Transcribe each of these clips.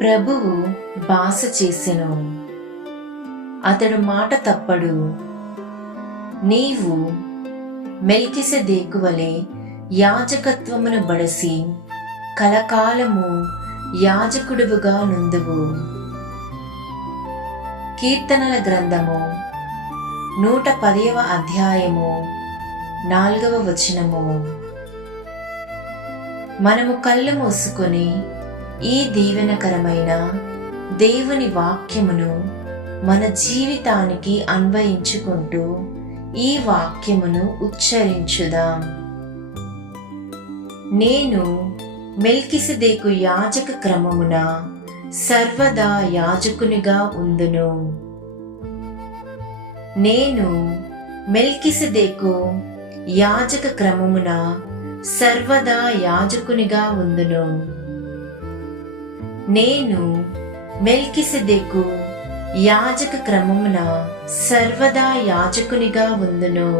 ప్రభువు బాస చేసెను, అతడు మాట తప్పడు. నీవు మెల్కిసెదెకు వలె యాజకత్వమును బడసి కలకాలము యాజకుడువుగా నుందువు. కీర్తనల గ్రంథము 110వ అధ్యాయము 4వ వచనము. మనము కళ్ళు మూసుకొని ఈ దీవెనకరమైన దేవుని వాక్యమును మన జీవితానికి అన్వయించుకుంటూ ఈ వాక్యమును ఉచ్చరించుదాం. నేను మెల్కిసెదెకు యాజక క్రమమున సర్వదా యాజకునిగా ఉందును. నేను మెల్కిసెదెకు యాజక క్రమమున సర్వదా యాజకునిగా ఉందును. నేను మెల్కిసెదెకు యాజక క్రమమున సర్వదా యాజకునిగా ఉందును.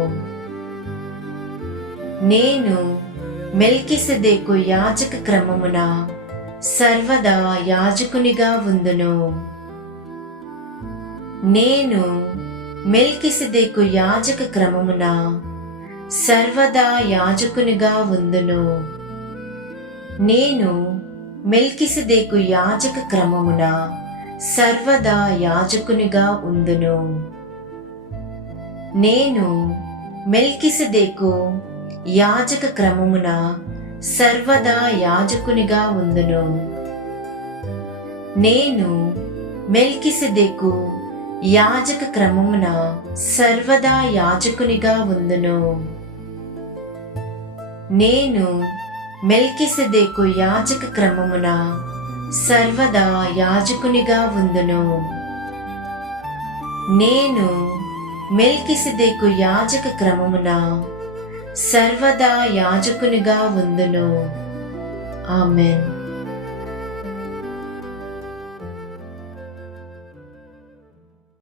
నేను మెల్కిసెదెకు యాజక క్రమమున సర్వదా యాజకునిగా ఉందును. నేను మెల్కిసెదెకు యాజక క్రమమున సర్వదా యాజకునిగా ఉందును. నేను మెల్కిసెదెకు యాజక క్రమమున సర్వదా యాజకునిగా ఉందును. నేను మెల్కిసెదెకు యాజక క్రమమున సర్వదా యాజకునిగా ఉందును. నేను మెల్కిసెదెకు యాజక క్రమమున సర్వదా యాజకునిగా ఉందును. నేను మెల్కిసెదెకు యాజక క్రమమున సర్వదా యాజకునిగా ఉందును. నేను మెల్కిసెదెకు యాజక క్రమమున సర్వదా యాజకునిగా ఉందును. ఆమేన్.